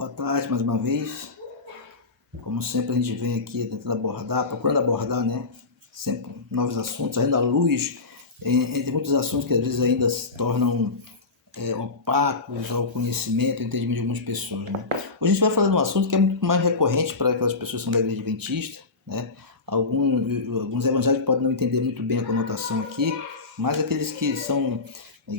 Boa tarde mais uma vez. Como sempre a gente vem aqui tentando abordar, procurando abordar, né? Sempre novos assuntos, ainda à luz, entre muitos assuntos que às vezes ainda se tornam opacos ao conhecimento e entendimento de algumas pessoas, né? Hoje a gente vai falar de um assunto que é muito mais recorrente para aquelas pessoas que são da igreja adventista, né? Alguns evangélicos podem não entender muito bem a conotação aqui, mas aqueles que são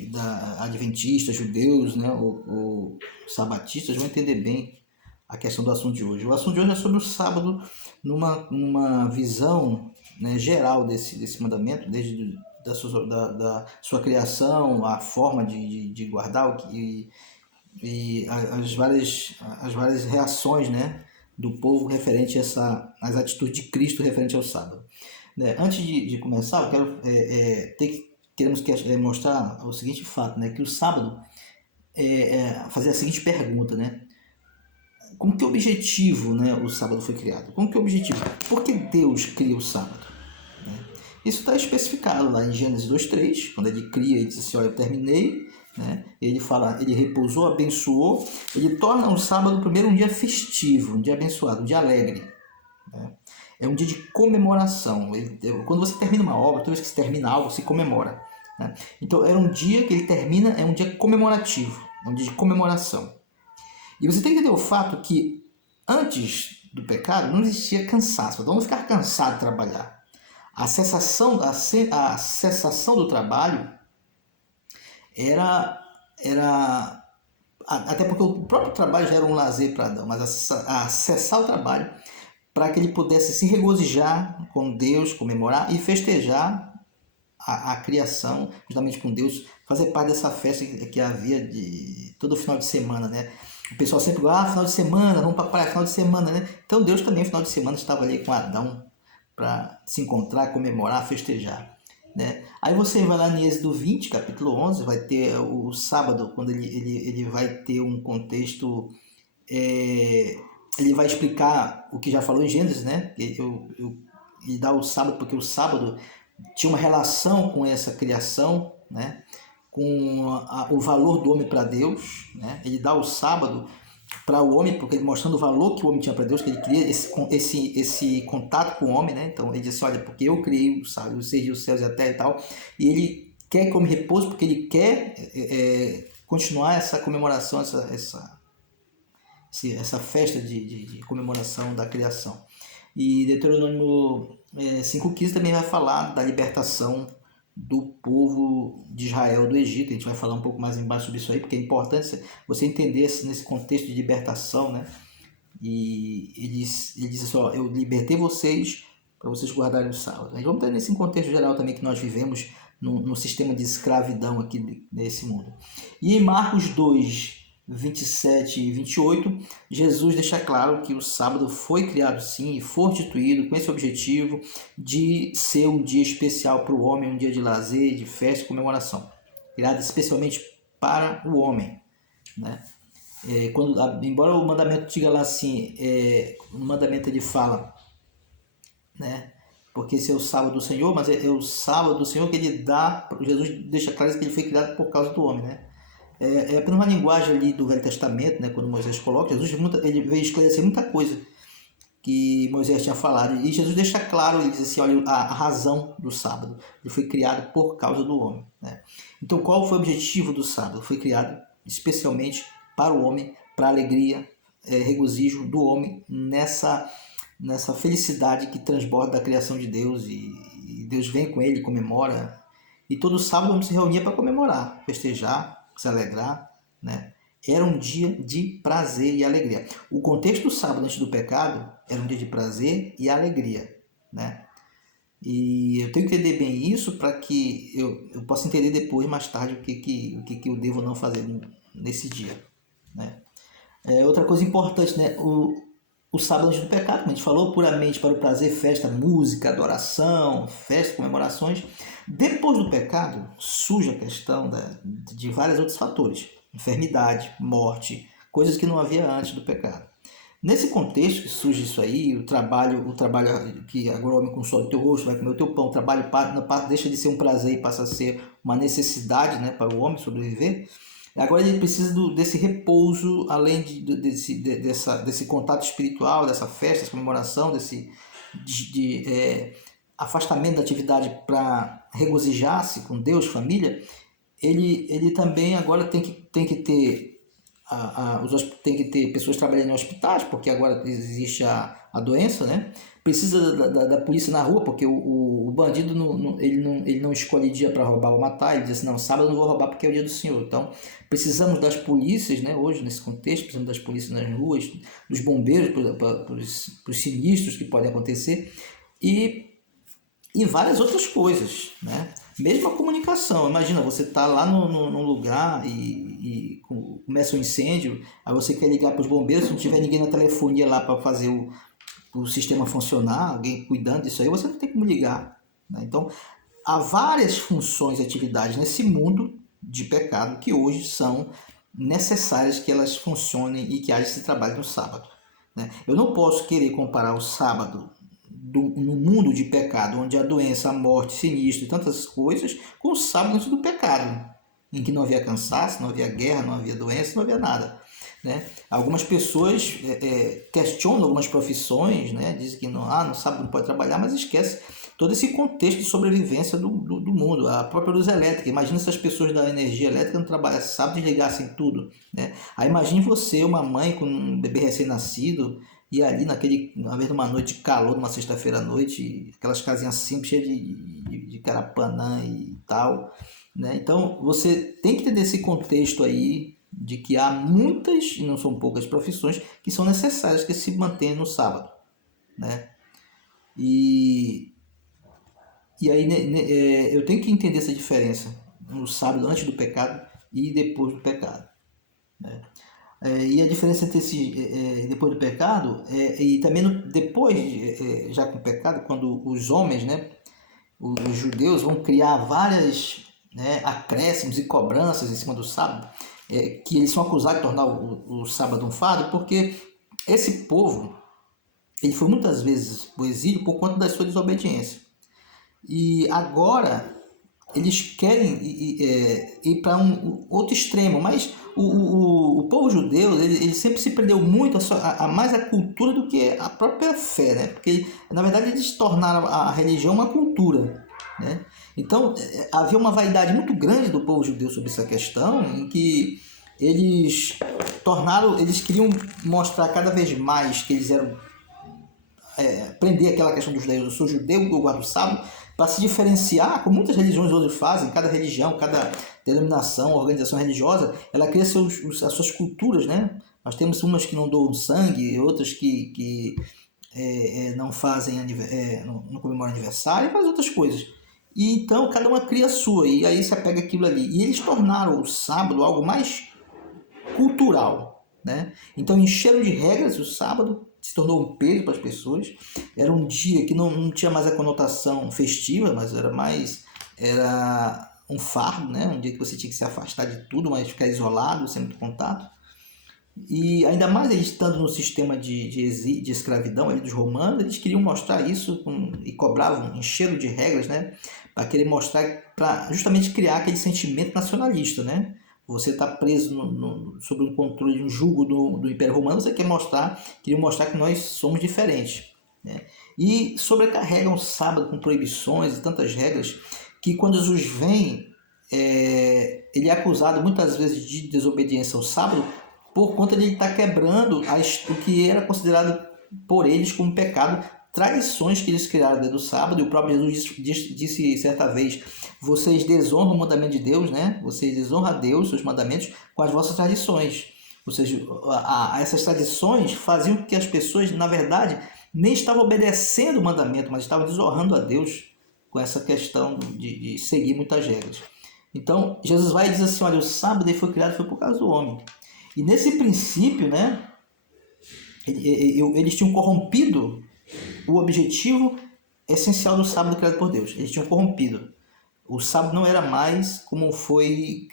da adventistas, judeus, né, ou sabatistas vão entender bem a questão do assunto de hoje. O assunto de hoje é sobre o sábado numa visão, né, geral desse mandamento, desde da sua criação, a forma de guardar e as várias reações, né, do povo referente a as atitudes de Cristo referente ao sábado. Né? Antes de começar, eu quero queremos mostrar o seguinte fato, né, que o sábado fazer a seguinte pergunta, né? Com que objetivo, né, o sábado foi criado? Com que objetivo? Por que Deus cria o sábado? Né? Isso está especificado lá em Gênesis 2:3, quando ele cria, ele diz assim, olha, eu terminei, né? Ele fala, ele repousou, abençoou, ele torna o sábado primeiro um dia festivo, um dia abençoado, um dia alegre. Né? É um dia de comemoração. Quando você termina uma obra, toda vez que se termina algo, se comemora. Né? Então, é um dia que ele termina, é um dia comemorativo, é um dia de comemoração. E você tem que entender o fato que antes do pecado não existia cansaço. Então, não ficar cansado de trabalhar. A cessação do trabalho era até porque o próprio trabalho já era um lazer para Adão, mas a cessar o trabalho para que ele pudesse se regozijar com Deus, comemorar e festejar a criação, justamente com Deus, fazer parte dessa festa que havia de todo final de semana, né? O pessoal sempre fala, final de semana, vamos para a praia, final de semana, né? Então Deus também, final de semana, estava ali com Adão para se encontrar, comemorar, festejar. Né? Aí você vai lá em Êxodo 20, capítulo 11, vai ter o sábado, quando ele vai ter um contexto, ele vai explicar o que já falou em Gênesis, né? Ele dá o sábado, porque o sábado tinha uma relação com essa criação, né? Com o valor do homem para Deus, né? Ele dá o sábado para o homem, porque ele mostrando o valor que o homem tinha para Deus, que ele queria esse contato com o homem, né? Então ele disse, olha, porque eu criei os seres, os céus e a terra e tal, e ele quer que o homem repouso, porque ele quer continuar essa comemoração, essa festa de comemoração da criação. E Deuteronômio 5,15 também vai falar da libertação do povo de Israel do Egito. A gente vai falar um pouco mais embaixo sobre isso aí, porque é importante você entender nesse contexto de libertação, né? E ele diz assim, ó, eu libertei vocês para vocês guardarem o sábado. Mas vamos ter nesse contexto geral também que nós vivemos no sistema de escravidão aqui nesse mundo. E em Marcos 2, 27 e 28, Jesus deixa claro que o sábado foi criado sim e foi instituído com esse objetivo de ser um dia especial para o homem, um dia de lazer, de festa e comemoração, criado especialmente para o homem, né? Embora o mandamento diga lá assim, no mandamento ele fala, né? Porque esse é o sábado do Senhor, mas é o sábado do Senhor que ele dá, Jesus deixa claro que ele foi criado por causa do homem, né? É apenas uma linguagem ali do Velho Testamento, né, quando Moisés coloca, Jesus ele veio esclarecer muita coisa que Moisés tinha falado, e Jesus deixa claro, ele diz assim, olha, a razão do sábado, ele foi criado por causa do homem, né? Então qual foi o objetivo do sábado? Foi criado especialmente para o homem, para a alegria, regozijo do homem nessa felicidade que transborda da criação de Deus, e Deus vem com ele, comemora, e todo sábado vamos se reunir para comemorar, festejar, se alegrar, né? Era um dia de prazer e alegria. O contexto do sábado antes do pecado era um dia de prazer e alegria, né? E eu tenho que entender bem isso para que eu possa entender depois, mais tarde, o que eu devo não fazer nesse dia, né? Outra coisa importante, né? O sábado antes do pecado, como a gente falou, puramente para o prazer, festa, música, adoração, festa, comemorações. Depois do pecado, surge a questão de vários outros fatores. Enfermidade, morte, coisas que não havia antes do pecado. Nesse contexto que surge isso aí, o trabalho que agora o homem consome o teu rosto, vai comer o teu pão, o trabalho deixa de ser um prazer e passa a ser uma necessidade, né, para o homem sobreviver. Agora ele precisa desse repouso, além desse contato espiritual, dessa festa, dessa comemoração, desse afastamento da atividade para regozijar-se com Deus, família. Ele também agora tem que ter tem que ter pessoas trabalhando em hospitais, porque agora existe a doença, né? Precisa da polícia na rua, porque o bandido ele não escolhe dia para roubar ou matar, ele diz assim, não, sábado eu não vou roubar porque é o dia do Senhor. Então, precisamos das polícias, né? Hoje, nesse contexto, precisamos das polícias nas ruas, dos bombeiros para os sinistros que podem acontecer, e várias outras coisas, né? Mesmo a comunicação, imagina, você tá lá num lugar e começa um incêndio, aí você quer ligar para os bombeiros, se não tiver ninguém na telefonia lá para fazer o sistema funcionar, alguém cuidando disso aí, você não tem como ligar, né? Então, há várias funções e atividades nesse mundo de pecado que hoje são necessárias que elas funcionem e que haja esse trabalho no sábado, né? Eu não posso querer comparar o sábado no mundo de pecado, onde a doença, a morte, sinistro e tantas coisas, com o sábado antes do pecado, em que não havia cansaço, não havia guerra, não havia doença, não havia nada, né? Algumas pessoas questionam algumas profissões, né? Dizem que no sábado não pode trabalhar, mas esquece todo esse contexto de sobrevivência do mundo, a própria luz elétrica. Imagina se as pessoas da energia elétrica não trabalhassem sábado e desligassem tudo, né? Aí imagine você, uma mãe com um bebê recém-nascido, e ali uma vez numa noite de calor, numa sexta-feira à noite, aquelas casinhas simples cheias de carapanã e tal, né? Então você tem que ter esse contexto aí de que há muitas, e não são poucas profissões, que são necessárias que se mantenham no sábado, né? E aí eu tenho que entender essa diferença no sábado antes do pecado e depois do pecado, né? E a diferença entre depois do pecado e também depois, já com o pecado, quando os homens, né, os judeus vão criar várias, né, acréscimos e cobranças em cima do sábado, que eles são acusados de tornar o sábado um fardo, porque esse povo ele foi muitas vezes para o exílio por conta da sua desobediência. E agora eles querem ir para um outro extremo, mas o povo judeu ele sempre se prendeu muito a mais a cultura do que a própria fé, né? Porque na verdade eles tornaram a religião uma cultura, né? Então havia uma vaidade muito grande do povo judeu sobre essa questão, em que eles queriam mostrar cada vez mais que eles eram prender aquela questão dos judeus, eu sou judeu, eu guardo o sábado, para se diferenciar, como muitas religiões hoje fazem, cada religião, cada denominação, organização religiosa, ela cria as suas culturas, né? Nós temos umas que não doam sangue, outras que não fazem, não comemoram aniversário, e faz outras coisas. E então cada uma cria a sua, e aí se apega aquilo ali. E eles tornaram o sábado algo mais cultural, né? Então encheram de regras o sábado, se tornou um peso para as pessoas. Era um dia que não tinha mais a conotação festiva, mas era um fardo, né? Um dia que você tinha que se afastar de tudo, mas ficar isolado, sem muito contato. E ainda mais eles estando no sistema de escravidão ali dos romanos, eles queriam mostrar isso e cobravam, encheram de regras, né? Para querer mostrar, para justamente criar aquele sentimento nacionalista, né? Você está preso sob o controle de um jugo do Império Romano, você queria mostrar que nós somos diferentes, né? E sobrecarregam o sábado com proibições e tantas regras que quando Jesus vem, ele é acusado muitas vezes de desobediência ao sábado por conta de ele estar quebrando o que era considerado por eles como pecado, tradições que eles criaram dentro do sábado. E o próprio Jesus disse certa vez: vocês desonram o mandamento de Deus, né? Vocês desonram a Deus, seus mandamentos, com as vossas tradições. Ou seja, essas tradições faziam com que as pessoas, na verdade, nem estavam obedecendo o mandamento, mas estavam desonrando a Deus com essa questão de seguir muitas regras. Então, Jesus vai e diz assim: olha, o sábado ele foi criado por causa do homem. E nesse princípio, né, eles tinham corrompido o objetivo essencial do sábado criado por Deus. Eles tinham corrompido. O sábado não era mais como foi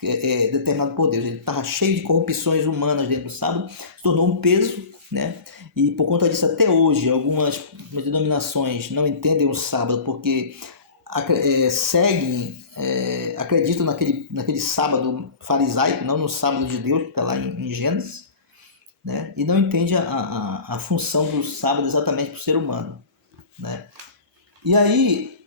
determinado por Deus. Ele estava cheio de corrupções humanas dentro do sábado, se tornou um peso, né? E por conta disso, até hoje, algumas denominações não entendem o sábado porque seguem, acreditam naquele sábado farisaico, não no sábado de Deus, que está lá em Gênesis, né? E não entende a função do sábado exatamente para o ser humano, né? E aí,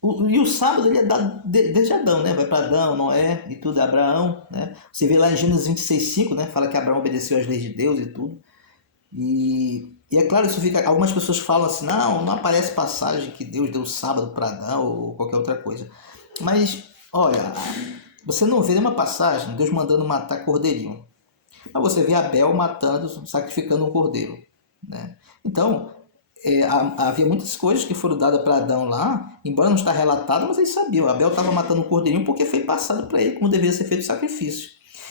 o sábado ele é dado desde Adão, né? Vai para Adão, Noé e tudo, Abraão, né? Você vê lá em Gênesis 26:5, né? Fala que Abraão obedeceu às leis de Deus e tudo. E é claro, isso fica. Algumas pessoas falam assim, não aparece passagem que Deus deu sábado para Adão ou qualquer outra coisa. Mas, olha, você não vê nenhuma passagem Deus mandando matar cordeirinho. Mas você vê Abel matando, sacrificando um cordeiro, né? Então, havia muitas coisas que foram dadas para Adão lá, embora não está relatado, mas eles sabiam. Abel estava matando um cordeirinho porque foi passado para ele como deveria ser feito o sacrifício.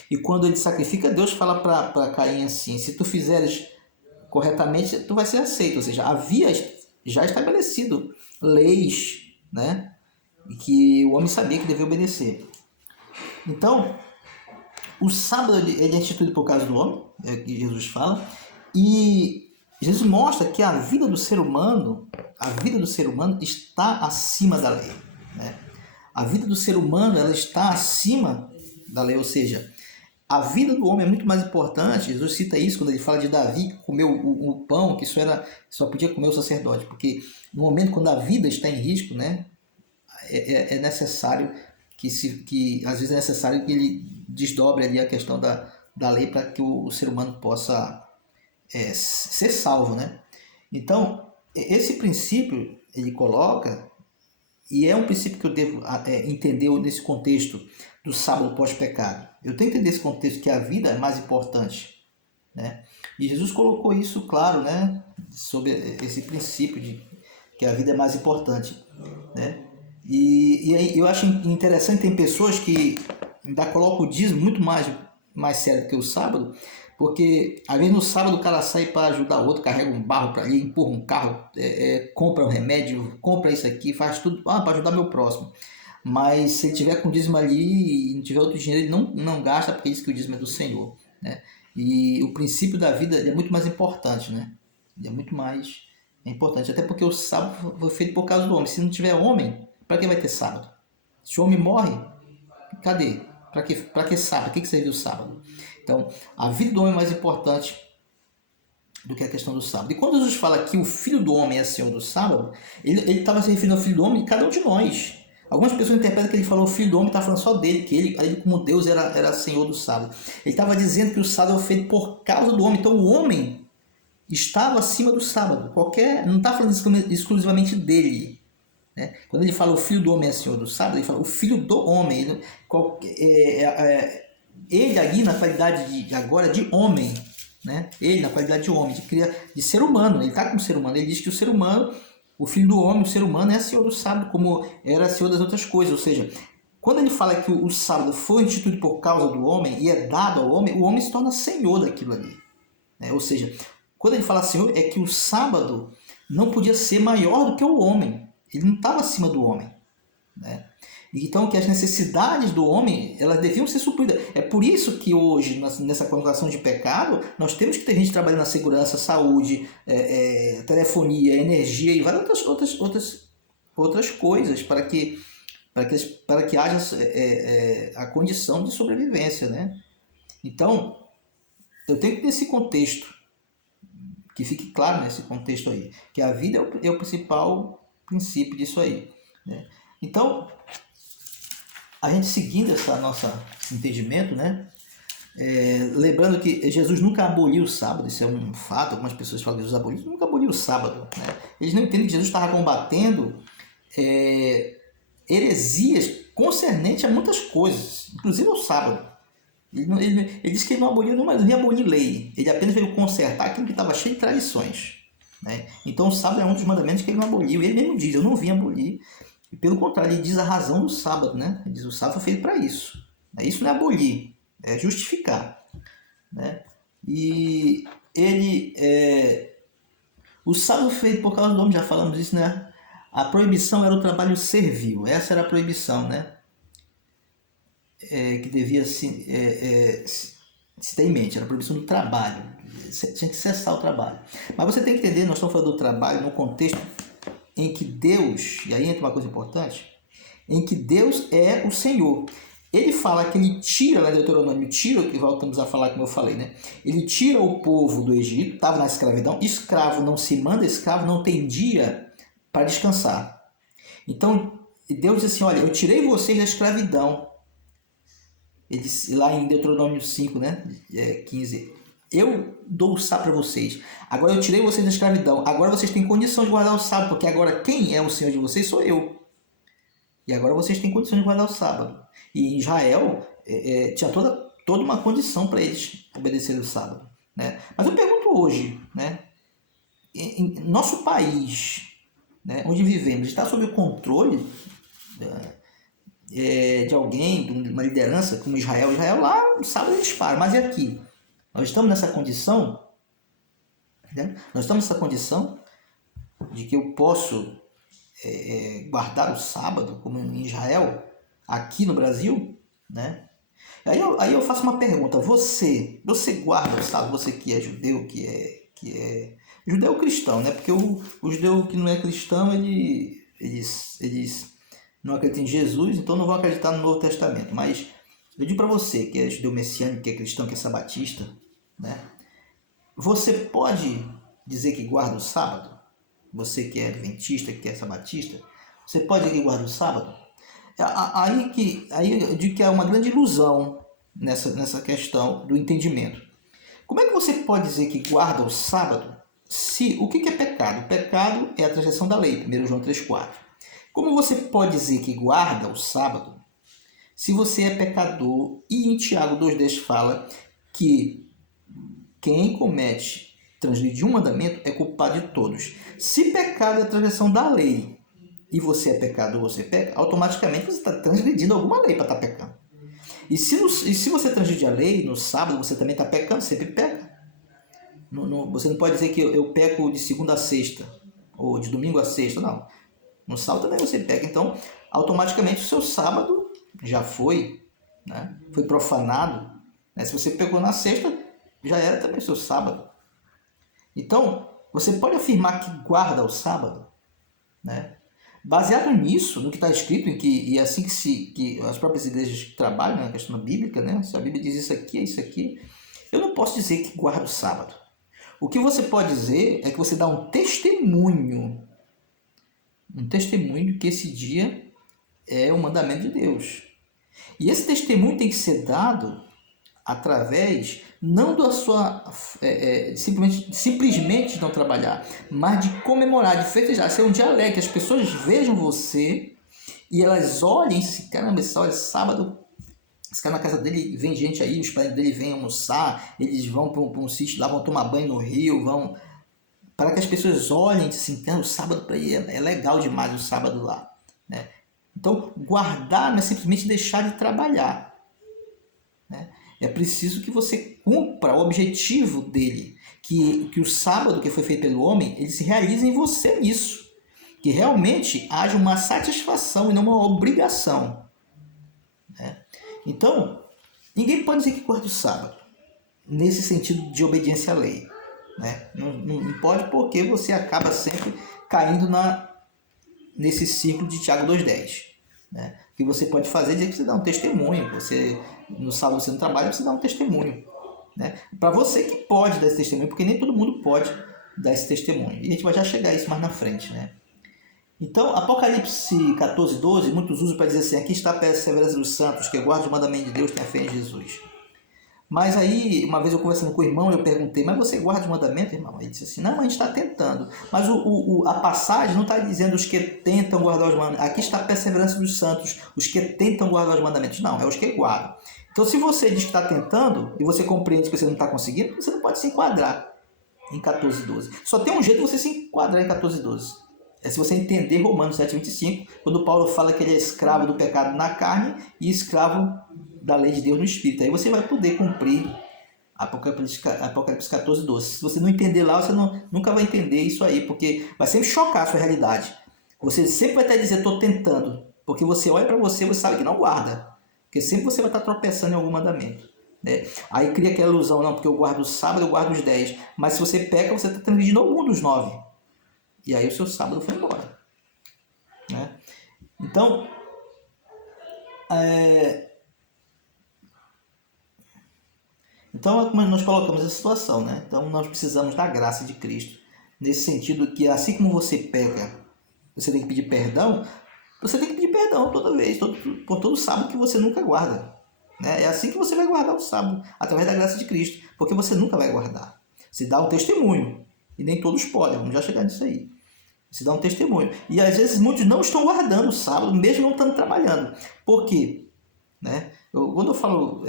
E quando ele sacrifica, Deus fala para Caim assim, se tu fizeres corretamente, tu vai ser aceito. Ou seja, havia já estabelecido leis, né, que o homem sabia que devia obedecer. Então, o sábado ele é instituído por causa do homem, é o que Jesus fala, e Jesus mostra que a vida do ser humano está acima da lei, né? A vida do ser humano ela está acima da lei, ou seja, a vida do homem é muito mais importante. Jesus cita isso quando ele fala de Davi que comeu o pão, que só podia comer o sacerdote, porque no momento quando a vida está em risco, né, é necessário que às vezes é necessário que ele desdobre ali a questão da lei para que o ser humano possa ser salvo, né? Então, esse princípio ele coloca, e é um princípio que eu devo entender nesse contexto do sábado pós-pecado. Eu tenho que entender esse contexto que a vida é mais importante, né? E Jesus colocou isso claro, né? Sobre esse princípio de que a vida é mais importante, né? E aí eu acho interessante, tem pessoas que ainda colocam o dízimo muito mais sério do que o sábado, porque às vezes no sábado o cara sai para ajudar o outro, carrega um barro para ali, empurra um carro, compra um remédio, compra isso aqui, faz tudo para ajudar meu próximo. Mas se ele tiver com o dízimo ali e não tiver outro dinheiro, ele não gasta, porque diz que o dízimo é do Senhor, né? E o princípio da vida é muito mais importante, né? Ele é muito mais importante, até porque o sábado foi feito por causa do homem. Se não tiver homem, para que vai ter sábado? Se o homem morre, cadê? Para que sábado? Para que serviu o sábado? Então, a vida do homem é mais importante do que a questão do sábado. E quando Jesus fala que o Filho do Homem é Senhor do sábado, ele estava se referindo ao Filho do Homem de cada um de nós. Algumas pessoas interpretam que ele falou o Filho do Homem, está falando só dele, que ele como Deus era Senhor do sábado. Ele estava dizendo que o sábado foi feito por causa do homem. Então o homem estava acima do sábado. Não está falando exclusivamente dele, né? Quando ele fala o Filho do Homem é Senhor do sábado, ele fala o Filho do Homem. Ele ali na qualidade agora de homem, né? Ele na qualidade de homem, de ser humano. Ele está como ser humano. Ele diz que o ser humano, o Filho do Homem, o ser humano é Senhor do sábado, como era Senhor das outras coisas. Ou seja, quando ele fala que o sábado foi instituído por causa do homem e é dado ao homem, o homem se torna senhor daquilo ali, né? Ou seja, quando ele fala senhor, é que o sábado não podia ser maior do que o homem. Ele não estava acima do homem, né? Então, que as necessidades do homem, elas deviam ser supridas. É por isso que hoje, nessa conotação de pecado, nós temos que ter gente trabalhando na segurança, saúde, telefonia, energia e várias outras coisas para que haja a condição de sobrevivência, né? Então, eu tenho que ter esse contexto, que fique claro nesse contexto aí, que a vida é o principal princípio disso aí, né? Então, a gente seguindo esse entendimento, né? Lembrando que Jesus nunca aboliu o sábado, isso é um fato. Algumas pessoas falam que Jesus aboliu, nunca aboliu o sábado, né? Eles não entendem que Jesus estava combatendo heresias concernentes a muitas coisas, inclusive ao sábado. Ele disse que ele não aboliu, não ia abolir lei, ele apenas veio consertar aquilo que estava cheio de tradições, né? Então o sábado é um dos mandamentos que ele não aboliu. Ele mesmo diz, eu não vim abolir. E pelo contrário, ele diz a razão do sábado, né? Ele diz, o sábado foi feito para isso. Isso não é abolir, é justificar, né? E o sábado foi feito por causa do homem, já falamos isso, né? A proibição era o trabalho servil, essa era a proibição, né? Que devia se ter em mente, era a proibição do trabalho, tinha que cessar o trabalho. Mas você tem que entender, nós estamos falando do trabalho no contexto em que Deus, e aí entra uma coisa importante, em que Deus é o Senhor. Ele fala que ele tira, lá em Deuteronômio, que voltamos a falar como eu falei, né? Ele tira o povo do Egito, estava na escravidão, escravo não se manda, escravo não tem dia para descansar. Então, Deus diz assim, olha, eu tirei vocês da escravidão. Ele diz, lá em Deuteronômio 5, né? 15, eu dou o sábado para vocês. Agora eu tirei vocês da escravidão. Agora vocês têm condição de guardar o sábado, porque agora quem é o Senhor de vocês sou eu. E agora vocês têm condição de guardar o sábado. E Israel tinha toda uma condição para eles obedecerem o sábado, né? Mas eu pergunto hoje, né? Em nosso país, né, onde vivemos, está sob o controle de alguém, de uma liderança como Israel? Israel lá, no sábado eles param, mas e aqui? Nós estamos nessa condição, né? Nós estamos nessa condição de que eu posso guardar o sábado, como em Israel, aqui no Brasil, né? Aí eu faço uma pergunta, você guarda o sábado, você que é judeu, que é judeu cristão, né? Porque o judeu que não é cristão, eles não acreditam em Jesus, então não vão acreditar no Novo Testamento. Mas eu digo para você que é judeu messiânico, que é cristão, que é sabatista, né? Você pode dizer que guarda o sábado? Você que é adventista, que é sabatista, você pode dizer que guarda o sábado? Aí eu digo que é uma grande ilusão nessa questão do entendimento. Como é que você pode dizer que guarda o sábado? O que é pecado? O pecado é a transgressão da lei, 1 João 3,4. Como você pode dizer que guarda o sábado se você é pecador? E em Tiago 2,10 fala que quem comete transgredir um mandamento é culpado de todos. Se pecado é a transgressão da lei e você é pecador, você peca, automaticamente você está transgredindo alguma lei para estar pecando. E se você transgredir a lei no sábado, você também está pecando, sempre peca. Você não pode dizer que eu peco de segunda a sexta ou de domingo a sexta, não. No sábado também você peca, então automaticamente o seu sábado já foi, né? Foi profanado, né? Se você pecou na sexta, já era também o seu sábado. Então, você pode afirmar que guarda o sábado, né? Baseado nisso, no que está escrito, e assim que as próprias igrejas trabalham na questão bíblica, né? Se a Bíblia diz isso aqui, é isso aqui, eu não posso dizer que guarda o sábado. O que você pode dizer é que você dá um testemunho que esse dia é o mandamento de Deus. E esse testemunho tem que ser dado através, não da sua simplesmente de não trabalhar, mas de comemorar, de festejar, ser um dia alegre, que as pessoas vejam você e elas olhem, caramba, olha, sábado, esse cara na casa dele, vem gente aí, os pais dele vêm almoçar, eles vão para um sítio lá, vão tomar banho no rio, vão, para que as pessoas olhem assim, o sábado para ele é legal demais o sábado lá, né? Então, guardar não é simplesmente deixar de trabalhar, né? É preciso que você cumpra o objetivo dele, que o sábado que foi feito pelo homem, ele se realize em você nisso, que realmente haja uma satisfação e não uma obrigação, né? Então, ninguém pode dizer que guarda o sábado, nesse sentido de obediência à lei, né? Não pode, porque você acaba sempre caindo nesse ciclo de Tiago 2,10, né? O que você pode fazer é dizer que você dá um testemunho, no sábado você não trabalha, você dá um testemunho, né? Para você que pode dar esse testemunho, porque nem todo mundo pode dar esse testemunho, e a gente vai já chegar a isso mais na frente, né? Então, Apocalipse 14,12, muitos usam para dizer assim, aqui está a perseverança dos santos, que guardam o mandamento de Deus, tem a fé em Jesus. Mas aí, uma vez eu conversando com o irmão, eu perguntei, mas você guarda o mandamento, irmão? Ele disse assim, não, a gente está tentando. Mas a passagem não está dizendo os que tentam guardar os mandamentos. Aqui está a perseverança dos santos, os que tentam guardar os mandamentos. Não, é os que guardam. Então, se você diz que está tentando, e você compreende que você não está conseguindo, você não pode se enquadrar em 14,12. Só tem um jeito de você se enquadrar em 14,12. É se você entender Romanos 7,25, quando Paulo fala que ele é escravo do pecado na carne e escravo da lei de Deus no Espírito. Aí você vai poder cumprir Apocalipse 14,12. Se você não entender lá, você nunca vai entender isso aí, porque vai sempre chocar a sua realidade. Você sempre vai estar dizendo, estou tentando, porque você olha para você e você sabe que não guarda, porque sempre você vai estar tropeçando em algum mandamento, né? Aí cria aquela ilusão, não, porque eu guardo o sábado, eu guardo os 10, mas se você peca, você está transgredindo algum dos 9. E aí o seu sábado foi embora. né? Então, como nós colocamos essa situação, né? Então, nós precisamos da graça de Cristo, nesse sentido que, assim como você peca, você tem que pedir perdão, você tem que pedir perdão toda vez, por todo sábado que você nunca guarda. Né? É assim que você vai guardar o sábado, através da graça de Cristo, porque você nunca vai guardar. Se dá um testemunho, e nem todos podem, vamos já chegar nisso aí. Se dá um testemunho. E às vezes muitos não estão guardando o sábado, mesmo não estando trabalhando. Por quê? Né? Quando eu falo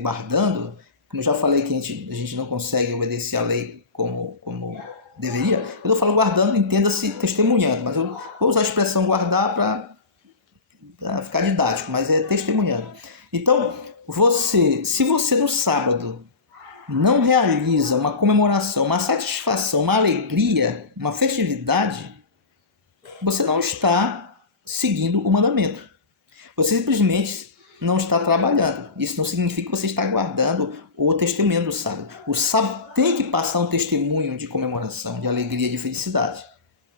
guardando, como eu já falei que a gente não consegue obedecer a lei como deveria, quando eu falo guardando, entenda-se testemunhando, mas eu vou usar a expressão guardar para ficar didático, mas é testemunhando. Então, se você no sábado não realiza uma comemoração, uma satisfação, uma alegria, uma festividade, você não está seguindo o mandamento. Você simplesmente não está trabalhando. Isso não significa que você está guardando ou testemunhando o sábado. O sábado tem que passar um testemunho de comemoração, de alegria, de felicidade.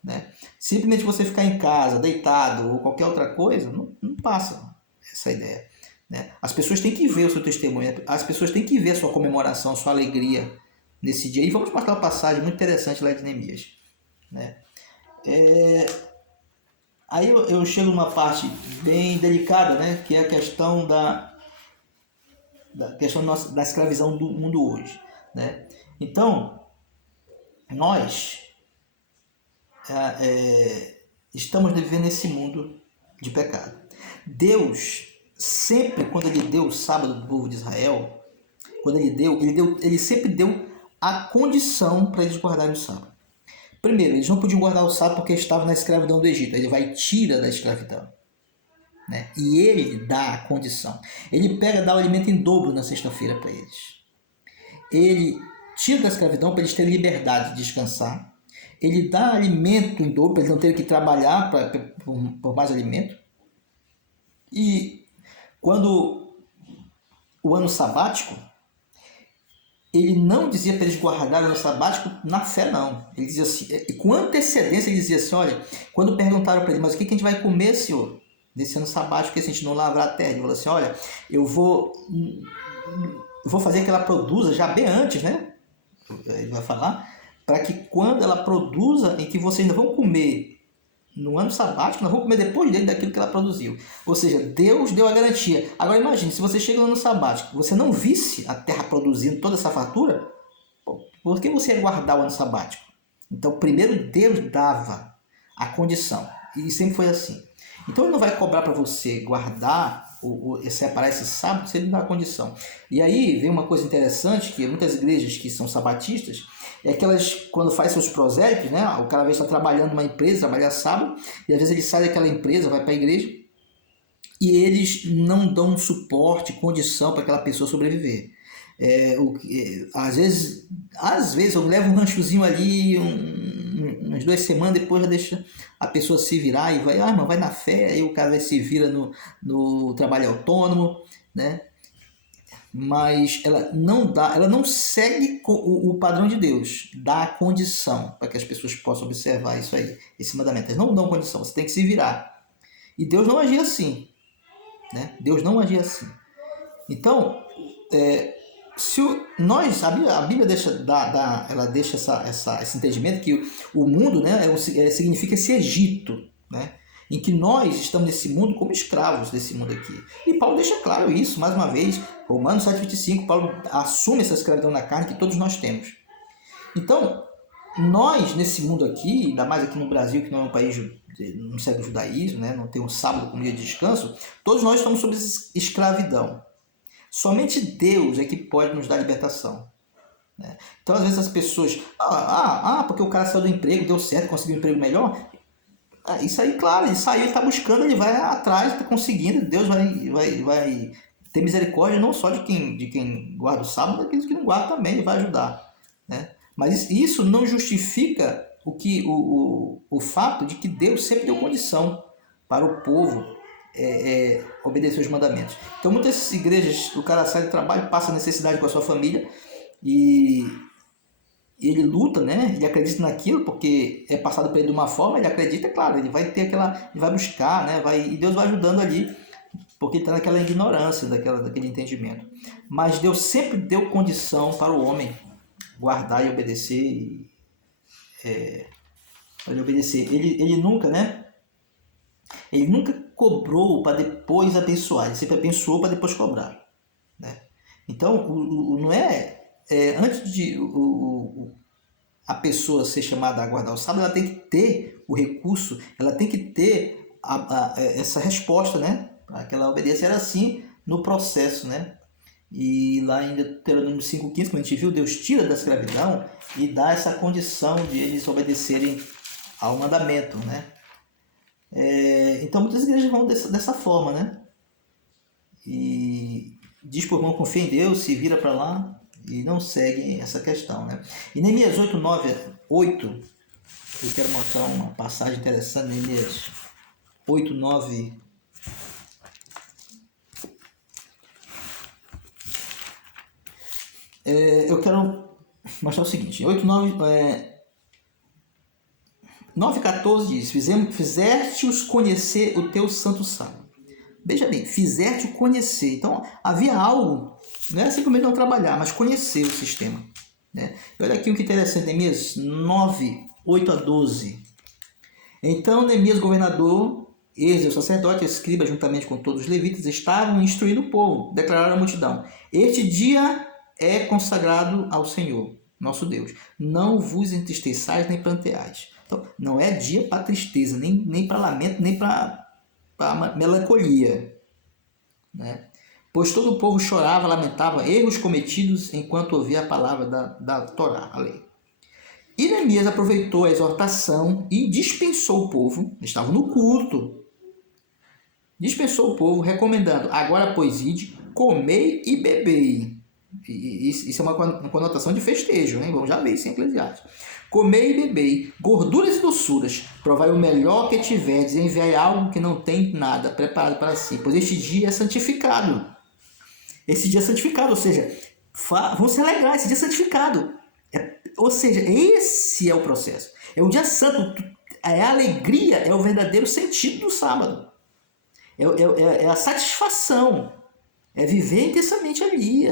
Né? Simplesmente você ficar em casa, deitado ou qualquer outra coisa, não passa essa ideia. Né? As pessoas têm que ver o seu testemunho, as pessoas têm que ver a sua comemoração, a sua alegria nesse dia. E vamos para uma passagem muito interessante lá de Neemias. Né? Aí eu chego numa parte bem delicada, né? Que é a questão da escravidão do mundo hoje. Né? Então, nós estamos vivendo nesse mundo de pecado. Deus, sempre quando ele deu o sábado do povo de Israel, quando ele sempre deu a condição para eles guardarem o sábado. Primeiro, eles não podiam guardar o sábado porque estavam na escravidão do Egito. Ele vai e tira da escravidão. Né? E ele dá a condição. Ele dá o alimento em dobro na sexta-feira para eles. Ele tira da escravidão para eles terem liberdade de descansar. Ele dá alimento em dobro para eles não terem que trabalhar por mais alimento. E quando o ano sabático, ele não dizia para eles guardarem o ano sabático na fé, não. Ele dizia assim, com antecedência, ele dizia assim, olha, quando perguntaram para ele, mas o que a gente vai comer, senhor, nesse ano sabático, que a gente não lavrar a terra? Ele falou assim, olha, eu vou fazer que ela produza já bem antes, né? Ele vai falar, para que quando ela produza, em que vocês ainda vão comer no ano sabático, nós vamos comer depois dele daquilo que ela produziu. Ou seja, Deus deu a garantia. Agora imagine, se você chega no ano sabático, você não visse a terra produzindo toda essa fartura, por que você ia guardar o ano sabático? Então, primeiro Deus dava a condição. E sempre foi assim. Então, ele não vai cobrar para você guardar ou separar esse sábado se ele não dá a condição. E aí vem uma coisa interessante, que muitas igrejas que são sabatistas, é que elas, quando faz seus prosélitos, né, o cara está trabalhando numa empresa, trabalha sábado, e às vezes ele sai daquela empresa, vai para a igreja, e eles não dão suporte, condição para aquela pessoa sobreviver. Às vezes eu levo um ranchozinho ali, umas 2 semanas, depois já deixa a pessoa se virar e vai, irmão, vai na fé, aí o cara se vira no trabalho autônomo, né? Mas ela não segue o padrão de Deus, dá a condição para que as pessoas possam observar isso aí, esse mandamento. Eles não dão condição, você tem que se virar. E Deus não agia assim, né? Deus não agia assim. Então, a Bíblia deixa esse entendimento que o mundo, né, significa esse Egito, né? Em que nós estamos nesse mundo como escravos desse mundo aqui. E Paulo deixa claro isso, mais uma vez, Romanos 7,25, Paulo assume essa escravidão na carne que todos nós temos. Então, nós nesse mundo aqui, ainda mais aqui no Brasil, que não é um país, não segue o judaísmo, né, não tem um sábado como dia de descanso, todos nós estamos sob escravidão. Somente Deus é que pode nos dar libertação. Né? Então, às vezes as pessoas, porque o cara saiu do emprego, deu certo, conseguiu um emprego melhor. Isso aí, claro, ele saiu, ele está buscando, ele vai atrás, está conseguindo, Deus vai ter misericórdia não só de quem guarda o sábado, daqueles que não guardam também, ele vai ajudar. Né? Mas isso não justifica o fato de que Deus sempre deu condição para o povo obedecer os mandamentos. Então, muitas igrejas, o cara sai do trabalho, passa necessidade com a sua família e ele luta, né? Ele acredita naquilo porque é passado para ele de uma forma, ele acredita, claro, ele vai ter aquela, ele vai buscar, né? E Deus vai ajudando ali, porque ele está naquela ignorância, daquele entendimento. Mas Deus sempre deu condição para o homem guardar e obedecer, para ele obedecer. Ele nunca, né? Ele nunca cobrou para depois abençoar, ele sempre abençoou para depois cobrar, né? Então, não antes de a pessoa ser chamada a guardar o sábado, ela tem que ter o recurso, ela tem que ter essa resposta, né? Para que ela obedeça. Era assim no processo, né? E lá em Deuteronômio 5,15, quando a gente viu, Deus tira da escravidão e dá essa condição de eles obedecerem ao mandamento, né? Então muitas igrejas vão dessa forma, né? E diz por irmão, confia em Deus, se vira para lá e não segue essa questão, né? E Neemias 8:9-8, eu quero mostrar uma passagem interessante, Neemias 8:9. Eu quero mostrar o seguinte, 9:14 diz, fizeste-os conhecer o teu santo sábado. Veja bem, fizeste-o conhecer. Então, havia algo, não é simplesmente não trabalhar, mas conhecer o sistema, né? Olha aqui o que interessante, Neemias 9:8-12. Então, Neemias, governador, Esdras, o sacerdote, escriba, juntamente com todos os levitas, estavam instruindo o povo, declararam à multidão, este dia é consagrado ao Senhor, nosso Deus. Não vos entristeçais nem planteais. Então, não é dia para tristeza, nem para lamento, nem para melancolia, né? Pois todo o povo chorava, lamentava erros cometidos enquanto ouvia a palavra da Torá, a lei. E Neemias aproveitou a exortação e dispensou o povo, estavam no culto, dispensou o povo, recomendando, agora pois ide, comei e bebei. Isso é uma conotação de festejo, hein? Vamos já ver isso em Eclesiastes. Comei e bebei, gorduras e doçuras, provai o melhor que tiverdes e enviai algo que não tem nada preparado para si, pois este dia é santificado. Esse dia é santificado, ou seja, vão se alegrar, esse dia é santificado. Ou seja, esse é o processo. É o dia santo, é a alegria, é o verdadeiro sentido do sábado. É a satisfação, é viver intensamente ali,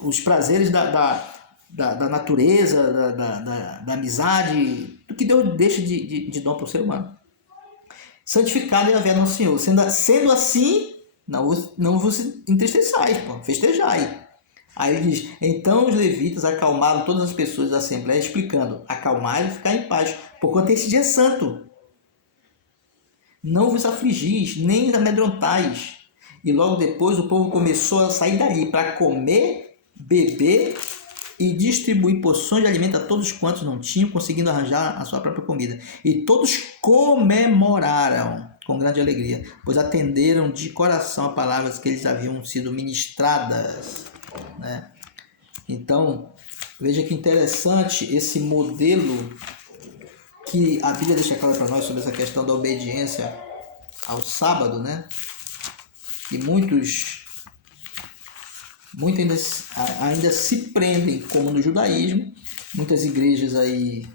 os prazeres da natureza, da amizade, do que Deus deixa de dom para o ser humano. Santificado é a vida do Senhor. Sendo assim, não vos entristeçais, festejai. Aí ele diz, então os levitas acalmaram todas as pessoas da Assembleia, explicando, acalmai e ficar em paz, porquanto esse dia é santo. Não vos afligis, nem amedrontais. E logo depois o povo começou a sair dali para comer, beber e distribuir porções de alimento a todos quantos não tinham, conseguindo arranjar a sua própria comida. E todos comemoraram com grande alegria, pois atenderam de coração a palavras que eles haviam sido ministradas, né? Então, veja que interessante esse modelo que a Bíblia deixa claro para nós sobre essa questão da obediência ao sábado, né? E muitos ainda se prendem, como no judaísmo, muitas igrejas aí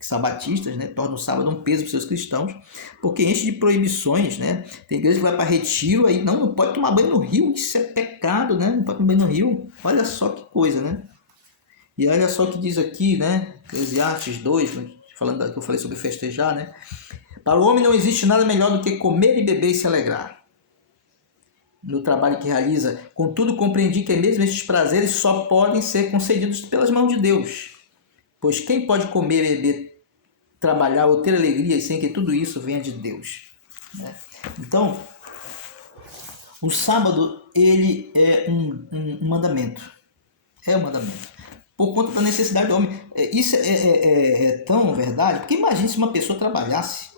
sabatistas, né, tornam o sábado um peso para os seus cristãos, porque enche de proibições, né? Tem igreja que vai para retiro, aí não pode tomar banho no rio, isso é pecado, né? Não pode tomar banho no rio. Olha só que coisa, né? E olha só o que diz aqui, né? Eclesiastes 2, falando que eu falei sobre festejar, né? Para o homem não existe nada melhor do que comer e beber e se alegrar no trabalho que realiza. Contudo, compreendi que mesmo estes prazeres só podem ser concedidos pelas mãos de Deus. Pois quem pode comer, beber, trabalhar ou ter alegria sem que tudo isso venha de Deus, né? Então, o sábado, ele é um mandamento. É um mandamento. Por conta da necessidade do homem. Isso é tão verdade, porque imagine se uma pessoa trabalhasse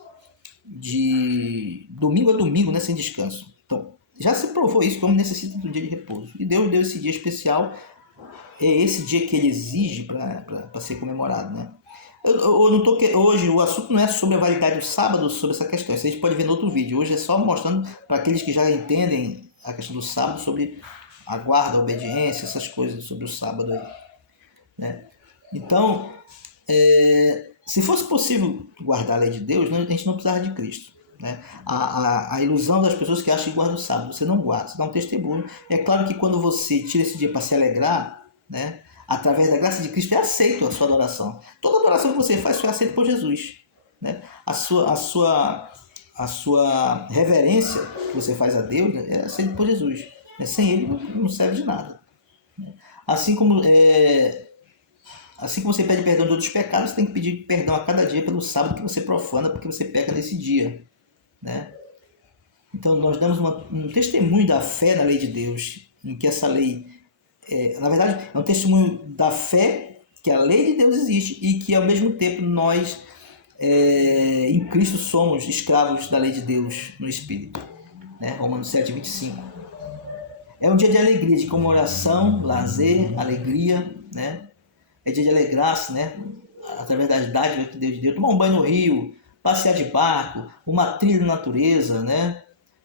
de domingo a domingo, né, sem descanso. Então, já se provou isso, que o homem necessita do dia de repouso. E Deus deu esse dia especial, é esse dia que ele exige para ser comemorado, né? Eu não tô hoje o assunto não é sobre a validade do sábado, sobre essa questão. Isso a gente pode ver no outro vídeo. Hoje é só mostrando para aqueles que já entendem a questão do sábado, sobre a guarda, a obediência, essas coisas sobre o sábado aí, né? Então, se fosse possível guardar a lei de Deus, a gente não precisava de Cristo, né? A ilusão das pessoas que acham que guarda o sábado, você não guarda, você dá um testemunho. É claro que quando você tira esse dia para se alegrar, né, através da graça de Cristo, é aceito a sua adoração. Toda adoração que você faz foi aceita por Jesus, né? A sua reverência que você faz a Deus, né, é aceita por Jesus, né? Sem Ele não serve de nada. Assim como Assim que você pede perdão de outros pecados, você tem que pedir perdão a cada dia pelo sábado que você profana, porque você peca nesse dia, né? Então nós damos um testemunho da fé na lei de Deus, em que essa lei, na verdade, é um testemunho da fé que a lei de Deus existe e que ao mesmo tempo nós, em Cristo, somos escravos da lei de Deus no Espírito, né? Romanos 7:25. É um dia de alegria, de comemoração, lazer, alegria, né? É dia de alegrar-se, né? Através das dádivas que Deus deu, tomar um banho no rio, passear de barco, uma trilha na natureza, né?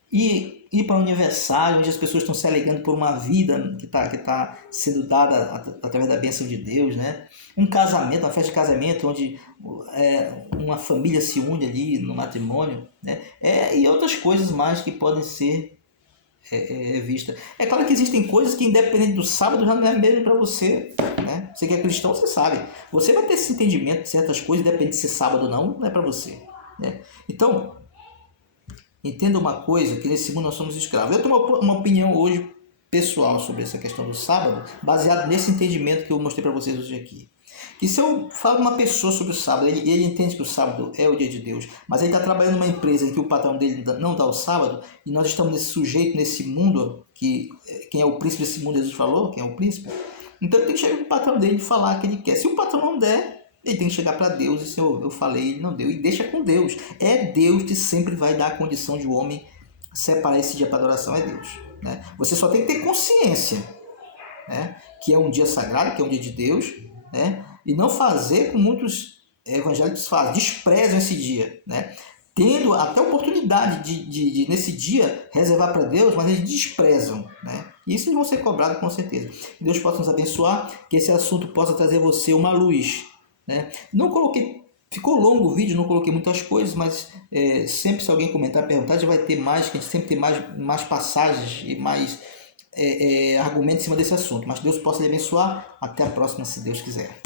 E ir para um aniversário onde as pessoas estão se alegrando por uma vida que tá sendo dada através da bênção de Deus, né? Um casamento, uma festa de casamento onde uma família se une ali no matrimônio, né? E outras coisas mais que podem ser vista. É claro que existem coisas que, independente do sábado, já não é mesmo para você, né? Você que é cristão, você sabe. Você vai ter esse entendimento de certas coisas, independente de ser sábado ou não, não é para você, né? Então, entenda uma coisa, que nesse mundo nós somos escravos. Eu tenho uma opinião hoje pessoal sobre essa questão do sábado, baseado nesse entendimento que eu mostrei para vocês hoje aqui. Que se eu falo uma pessoa sobre o sábado, ele entende que o sábado é o dia de Deus, mas ele está trabalhando numa empresa em que o patrão dele não dá o sábado, e nós estamos nesse sujeito, nesse mundo, que quem é o príncipe desse mundo, Jesus falou, quem é o príncipe, então ele tem que chegar com o patrão dele e falar que ele quer. Se o patrão não der, ele tem que chegar para Deus e dizer, eu falei, ele não deu, e deixa com Deus. É Deus que sempre vai dar a condição de o homem separar esse dia para adoração, é Deus, né? Você só tem que ter consciência, né, que é um dia sagrado, que é um dia de Deus, né? E não fazer como muitos evangélicos fazem, desprezam esse dia, né? Tendo até oportunidade de nesse dia reservar para Deus, mas eles desprezam, né? E isso eles vão ser cobrados com certeza. Que Deus possa nos abençoar, que esse assunto possa trazer a você uma luz, né? Não coloquei, ficou longo o vídeo, não coloquei muitas coisas, mas sempre se alguém comentar, perguntar, já vai ter mais, que a gente sempre tem mais passagens e mais argumentos em cima desse assunto. Mas Deus possa lhe abençoar. Até a próxima, se Deus quiser.